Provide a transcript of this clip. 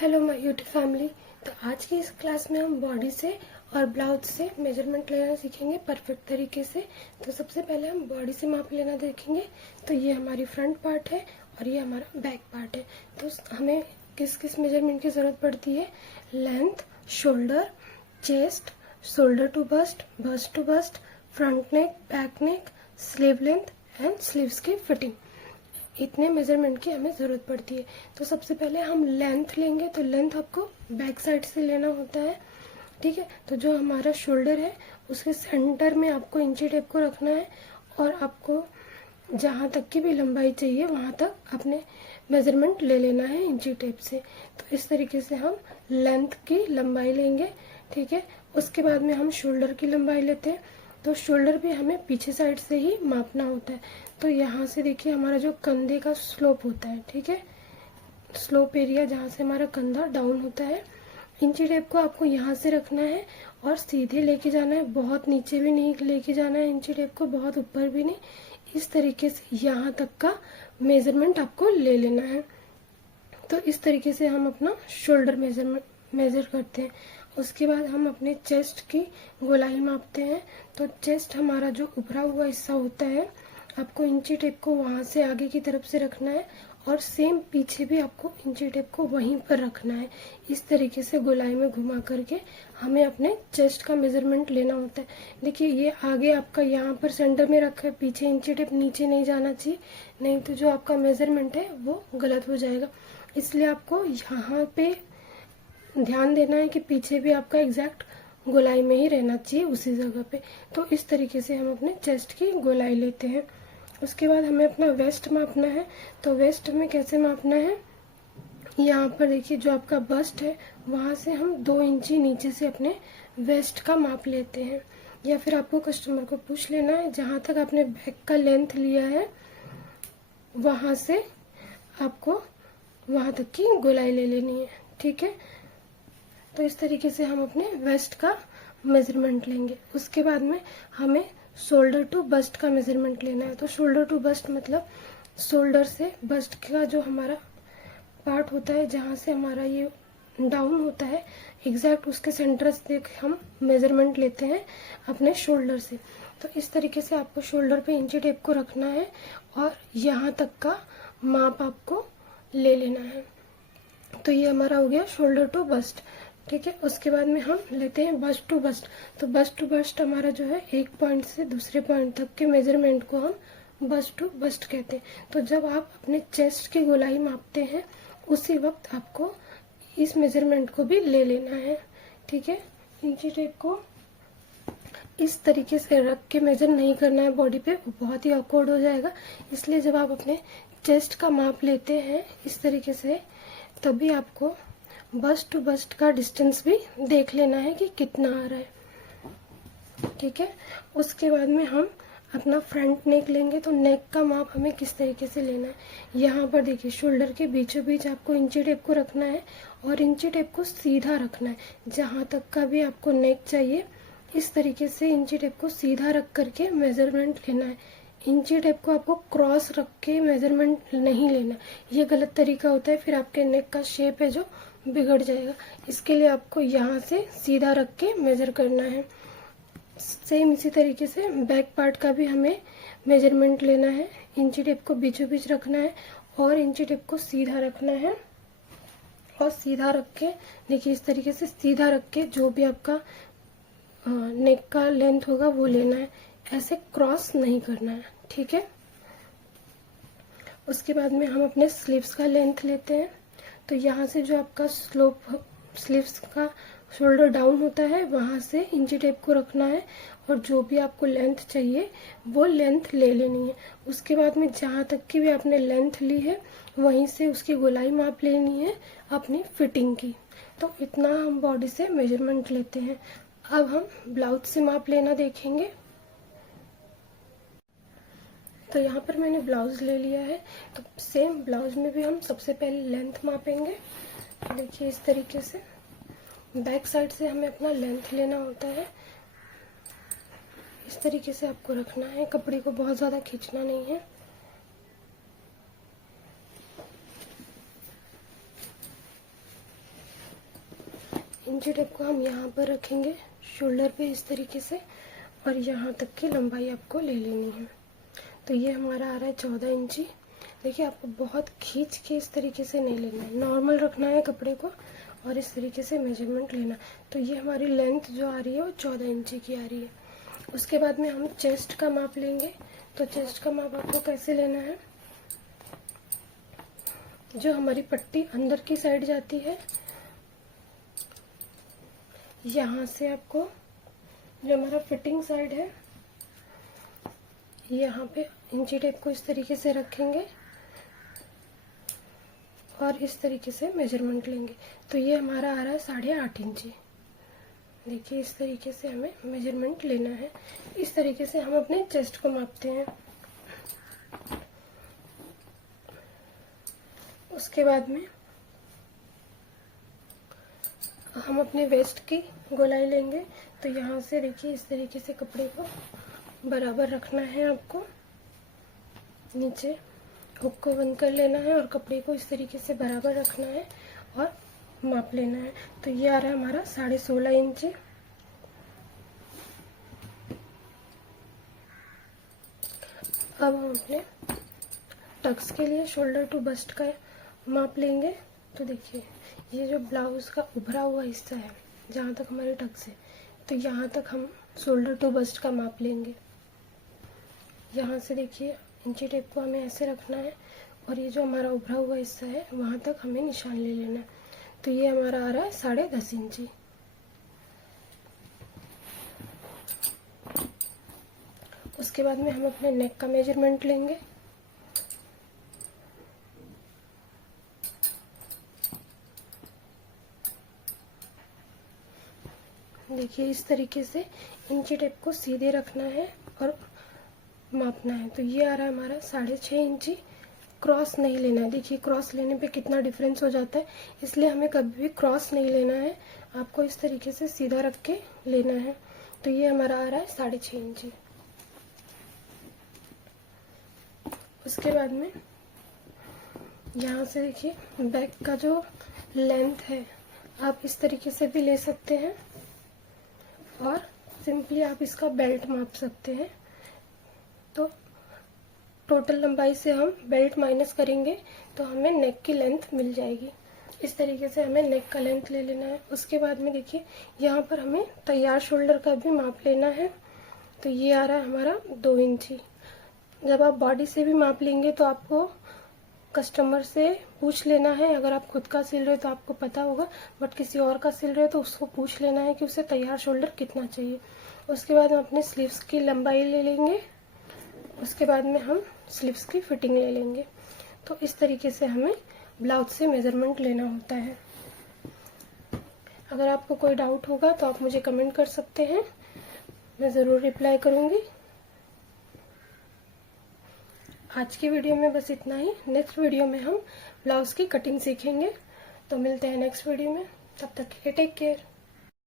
Hello my YouTube family. तो आज की इस क्लास में हम बॉडी से और ब्लाउज से मेजरमेंट लेना सीखेंगे परफेक्ट तरीके से। तो सबसे पहले हम बॉडी से माप लेना देखेंगे। तो ये हमारी फ्रंट पार्ट है और ये हमारा बैक पार्ट है। तो हमें किस किस मेजरमेंट की ज़रूरत पड़ती है? Length, shoulder, chest, shoulder to bust, bust to bust, front neck, back neck, sleeve length and sleeves की फिटिंग। इतने मेजरमेंट की हमें ज़रूरत पड़ती है। तो सबसे पहले हम लेंथ लेंगे। तो लेंथ आपको बैक साइड से लेना होता है, ठीक है। तो जो हमारा शोल्डर है उसके सेंटर में आपको इंची टेप को रखना है और आपको जहाँ तक की भी लंबाई चाहिए वहाँ तक अपने मेजरमेंट ले लेना है इंची टेप से। तो इस तरीके से हम लेंथ की लंबाई लेंगे, ठीक है। उसके बाद में हम शोल्डर की लंबाई लेते हैं। तो शोल्डर भी हमें पीछे साइड से ही मापना होता है। तो यहाँ से देखिए हमारा जो कंधे का स्लोप होता है, ठीक है, स्लोप एरिया जहाँ से हमारा कंधा डाउन होता है, इंची टेप को आपको यहाँ से रखना है और सीधे लेके जाना है। बहुत नीचे भी नहीं लेके जाना है इंची टेप को, बहुत ऊपर भी नहीं। इस तरीके से यहाँ तक का मेजरमेंट आपको ले लेना है। तो इस तरीके से हम अपना शोल्डर मेजर करते हैं। उसके बाद हम अपने चेस्ट की गोलाई मापते हैं। तो चेस्ट हमारा जो उभरा हुआ हिस्सा होता है, आपको इंची टेप को वहाँ से आगे की तरफ से रखना है और सेम पीछे भी आपको इंची टेप को वहीं पर रखना है। इस तरीके से गोलाई में घुमा करके हमें अपने चेस्ट का मेजरमेंट लेना होता है। देखिए ये आगे आपका यहाँ पर सेंटर में रखा है, पीछे इंची टेप नीचे नहीं जाना चाहिए, नहीं तो जो आपका मेजरमेंट है वो गलत हो जाएगा। इसलिए आपको यहाँ पे ध्यान देना है कि पीछे भी आपका एग्जैक्ट गोलाई में ही रहना चाहिए उसी जगह पे। तो इस तरीके से हम अपने चेस्ट की गोलाई लेते हैं। उसके बाद हमें अपना वेस्ट मापना है। तो वेस्ट हमें कैसे मापना है? यहाँ पर देखिए जो आपका बस्ट है वहाँ से हम 2 इंची नीचे से अपने वेस्ट का माप लेते हैं, या फिर आपको कस्टमर को पूछ लेना है जहाँ तक आपने बैक का लेंथ लिया है वहाँ से आपको वहाँ तक की गोलाई ले लेनी है, ठीक है। तो इस तरीके से हम अपने वेस्ट का मेजरमेंट लेंगे। उसके बाद में हमें शोल्डर टू बस्ट का मेजरमेंट लेना है। तो शोल्डर टू बस्ट मतलब शोल्डर से बस्ट का जो हमारा पार्ट होता है, जहाँ से हमारा ये डाउन होता है, एग्जैक्ट उसके सेंटर से हम मेजरमेंट लेते हैं अपने शोल्डर से। तो इस तरीके से आपको शोल्डर पे इंची टेप को रखना है और यहाँ तक का माप आपको ले लेना है। तो ये हमारा हो गया शोल्डर टू बस्ट, ठीक है। उसके बाद में हम लेते हैं बस्ट टू बस्ट। तो बस्ट टू बस्ट हमारा जो है एक पॉइंट से दूसरे पॉइंट तक के मेजरमेंट को हम बस्ट टू बस्ट कहते हैं। तो जब आप अपने चेस्ट की गोलाई मापते हैं उसी वक्त आपको इस मेजरमेंट को भी ले लेना है, ठीक है। इंची टेप को इस तरीके से रख के मेजर नहीं करना है बॉडी पे, बहुत ही ऑकवर्ड हो जाएगा। इसलिए जब आप अपने चेस्ट का माप लेते हैं इस तरीके से, तभी आपको बस्ट टू बस्ट का डिस्टेंस भी देख लेना है कि कितना आ रहा है, ठीक है। उसके बाद में हम अपना फ्रंट नेक लेंगे। तो नेक का माप हमें किस तरीके से लेना है? यहाँ पर देखिए शोल्डर के बीचों बीच आपको इंची टेप को रखना है और इंची टेप को सीधा रखना है। जहाँ तक का भी आपको नेक चाहिए इस तरीके से इंची टेप को सीधा रख करके मेजरमेंट लेना है। इंची टेप को आपको क्रॉस रख के मेजरमेंट नहीं लेना, ये गलत तरीका होता है, फिर आपके नेक का शेप है जो बिगड़ जाएगा। इसके लिए आपको यहाँ से सीधा रख के मेजर करना है। सेम इसी तरीके से बैक पार्ट का भी हमें मेजरमेंट लेना है। इंची टेप को बीचों बीच रखना है और इंची टेप को सीधा रखना है और सीधा रख के देखिए इस तरीके से सीधा रख के जो भी आपका नेक का लेंथ होगा वो लेना है, ऐसे क्रॉस नहीं करना है, ठीक है। उसके बाद में हम अपने स्लीव्स का लेंथ लेते हैं। तो यहाँ से जो आपका स्लीव्स का शोल्डर डाउन होता है वहाँ से इंची टेप को रखना है और जो भी आपको लेंथ चाहिए वो लेंथ ले लेनी है। उसके बाद में जहाँ तक की भी आपने लेंथ ली है वहीं से उसकी गोलाई माप लेनी है अपनी फिटिंग की। तो इतना हम बॉडी से मेजरमेंट लेते हैं। अब हम ब्लाउज से माप लेना देखेंगे। तो यहाँ पर मैंने ब्लाउज ले लिया है। तो सेम ब्लाउज में भी हम सबसे पहले लेंथ मापेंगे। देखिए इस तरीके से बैक साइड से हमें अपना लेंथ लेना होता है। इस तरीके से आपको रखना है, कपड़े को बहुत ज़्यादा खींचना नहीं है। इंची टेप को हम यहाँ पर रखेंगे शोल्डर पे इस तरीके से, और यहाँ तक की लंबाई आपको ले लेनी है। तो ये हमारा आ रहा है 14 इंची। देखिए आपको बहुत खींच के इस तरीके से नहीं लेना है, नॉर्मल रखना है कपड़े को और इस तरीके से मेजरमेंट लेना। तो ये हमारी लेंथ जो आ रही है वो 14 इंची की आ रही है। उसके बाद में हम चेस्ट का माप लेंगे। तो चेस्ट का माप आपको कैसे लेना है, जो हमारी पट्टी अंदर की साइड जाती है, यहाँ से आपको जो हमारा फिटिंग साइड है यहाँ पे इंची टेप को इस तरीके से रखेंगे और इस तरीके से मेजरमेंट लेंगे। तो ये हमारा आ रहा है 8.5 इंची। देखिए इस तरीके से हमें मेजरमेंट लेना है। इस तरीके से हम अपने चेस्ट को मापते हैं। उसके बाद में हम अपने वेस्ट की गोलाई लेंगे। तो यहाँ से देखिए इस तरीके से कपड़े को बराबर रखना है आपको, नीचे हुक को बंद कर लेना है और कपड़े को इस तरीके से बराबर रखना है और माप लेना है। तो ये आ रहा है हमारा 16.5 इंची। अब हम अपने टक्स के लिए शोल्डर टू बस्ट का माप लेंगे। तो देखिए ये जो ब्लाउज का उभरा हुआ हिस्सा है जहाँ तक हमारे टक्स है, तो यहाँ तक हम शोल्डर टू बस्ट का माप लेंगे। यहाँ से देखिए इंची टेप को हमें ऐसे रखना है और ये जो हमारा उभरा हुआ हिस्सा है वहाँ तक हमें निशान ले लेना है। तो ये हमारा आ रहा है 10.5 इंची। उसके बाद में हम अपने नेक का मेजरमेंट लेंगे। देखिए इस तरीके से इंची टेप को सीधे रखना है और मापना है। तो ये आ रहा है हमारा 6.5 इंची। क्रॉस नहीं लेना है। देखिए क्रॉस लेने पे कितना डिफरेंस हो जाता है, इसलिए हमें कभी भी क्रॉस नहीं लेना है, आपको इस तरीके से सीधा रख के लेना है। तो ये हमारा आ रहा है 6.5 इंची। उसके बाद में यहाँ से देखिए बैक का जो लेंथ है आप इस तरीके से भी ले सकते हैं और सिंपली आप इसका बेल्ट माप सकते हैं। तो टोटल लंबाई से हम बेल्ट माइनस करेंगे तो हमें नेक की लेंथ मिल जाएगी। इस तरीके से हमें नेक का लेंथ ले लेना है। उसके बाद में देखिए यहाँ पर हमें तैयार शोल्डर का भी माप लेना है। तो ये आ रहा है हमारा 2 इंची। जब आप बॉडी से भी माप लेंगे तो आपको कस्टमर से पूछ लेना है। अगर आप खुद का सिल रहे हो तो आपको पता होगा, बट किसी और का सिल रहे हो तो उसको पूछ लेना है कि उसे तैयार शोल्डर कितना चाहिए। उसके बाद हम अपने स्लीव्स की लंबाई ले लेंगे। उसके बाद में हम स्लीव्स की फिटिंग ले लेंगे। तो इस तरीके से हमें ब्लाउज से मेजरमेंट लेना होता है। अगर आपको कोई डाउट होगा तो आप मुझे कमेंट कर सकते हैं, मैं ज़रूर रिप्लाई करूँगी। आज की वीडियो में बस इतना ही। नेक्स्ट वीडियो में हम ब्लाउज की कटिंग सीखेंगे। तो मिलते हैं नेक्स्ट वीडियो में, तब तक के लिए टेक केयर।